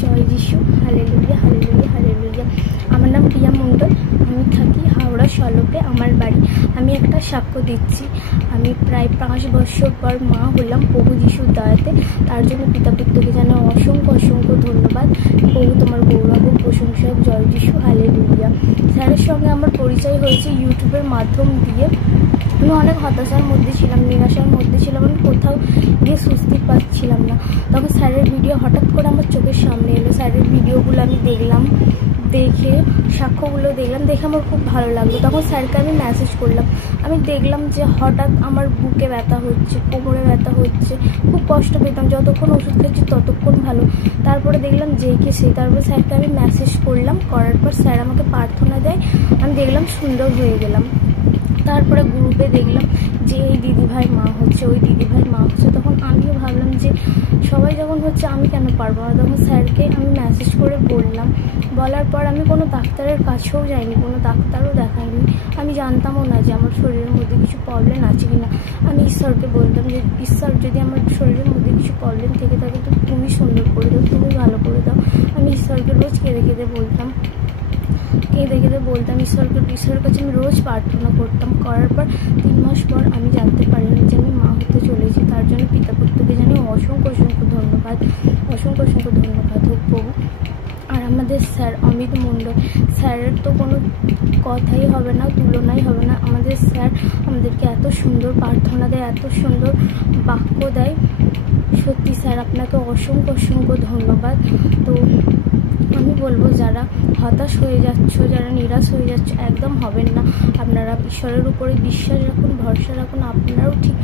জয় যিশু, hallelujah hallelujah hallelujah. আমার নাম প্রিয়া মণ্ডল, আমি থাকি হাওড়া সলপে আমার বাড়ি। আমি একটা সাক্ষ্য দিচ্ছি। আমি প্রায় 5 বছর পর মা হলাম প্রভু যিশুর দয়াতে। তার জন্য পিতা পুত্রকে জানাই অসংখ্য অসংখ্য ধন্যবাদ। প্রভু তোমার গৌরব ও প্রশংসা, জয় যিশু, হালেলুয়া। স্যারের সঙ্গে আমার পরিচয় হয়েছে ইউটিউবের মাধ্যম দিয়ে। আমি অনেক হতাশার মধ্যে ছিলাম, নিরাশার মধ্যে ছিলাম, আমি কোথাও গিয়ে স্বস্তি পাচ্ছিলাম না। তখন স্যারের ভিডিও হঠাৎ করে আমার চোখের সামনে এলো। স্যারের ভিডিওগুলো আমি দেখলাম, দেখে সাক্ষ্যগুলো দেখলাম, দেখে আমার খুব ভালো লাগলো। তখন স্যারকে আমি মেসেজ করলাম। আমি দেখলাম যে হঠাৎ আমার বুকে ব্যথা হচ্ছে, কোমরে ব্যথা হচ্ছে, খুব কষ্ট পেতাম। যতক্ষণ ওষুধ খাচ্ছি ততক্ষণ ভালো। তারপরে দেখলাম তারপরে স্যারকে আমি মেসেজ করলাম, করার পর স্যার আমাকে প্রার্থনা দেয়। আমি দেখলাম সুন্দর হয়ে গেলাম। তারপরে গ্রুপে দেখলাম যে এই দিদিভাই মা হচ্ছে, ওই দিদিভাই মা হচ্ছে। তখন আমিও ভাবলাম যে সবাই যখন হচ্ছে আমি কেন পারবো না। তখন স্যারকে আমি মেসেজ করে বললাম। বলার পর আমি কোনো ডাক্তারের কাছেও যাইনি, কোনো ডাক্তারও দেখাইনি। আমি জানতামও না যে আমার শরীরের মধ্যে কিছু প্রবলেম আছে কি না। আমি ঈশ্বরকে বলতাম যে ঈশ্বর, যদি আমার শরীরের মধ্যে কিছু প্রবলেম থেকে থাকে তো তুমি সুন্দর করে দাও, তুমি ভালো করে দাও। আমি ঈশ্বরকে রোজ কেঁদে কেঁদে বলতাম ঈশ্বরের কাছে আমি রোজ প্রার্থনা করতাম। করার পর 3 মাস পর আমি জানতে পারিনি যে আমি মা হতে চলেছি। তার জন্য পিতা পুত্রকে জানি অসংখ্য অসংখ্য ধন্যবাদ, অসংখ্য অসংখ্য ধন্যবাদ হোক প্রভু। আর আমাদের স্যার অমিত মণ্ডল, স্যারের তো কোনো কথাই হবে না, তুলনাই হবে না। আমাদের স্যার আমাদেরকে এত সুন্দর প্রার্থনা দেয়, এত সুন্দর বাক্য দেয়। সত্যি স্যার আপনাকে অসংখ্য অসংখ্য ধন্যবাদ। তো আমি বলবো, যারা হতাশ হয়ে যাচ্ছ, যারা নিরাশ হয়ে যাচ্ছ, একদম হবেন না। আপনারা ঈশ্বরের উপরে বিশ্বাস রাখুন, ভরসা রাখুন। আপনারাও ঠিক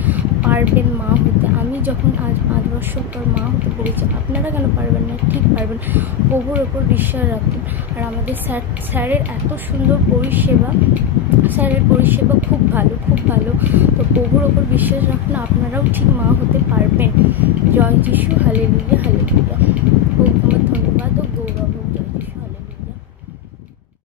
পারবেন মা হতে। আমি যখন আজ 5 বছর পর মা হতে পেরেছি, আপনারা কেন পারবেন না? ঠিক পারবেন। প্রভুর ওপর বিশ্বাস রাখুন। আর আমাদের স্যারের এত সুন্দর পরিষেবা, স্যারের পরিষেবা খুব ভালো, খুব ভালো। তো প্রভুর ওপর বিশ্বাস রাখুন, আপনারাও ঠিক মা হতে পারবেন। জয় যিশু, হালেলুয়া।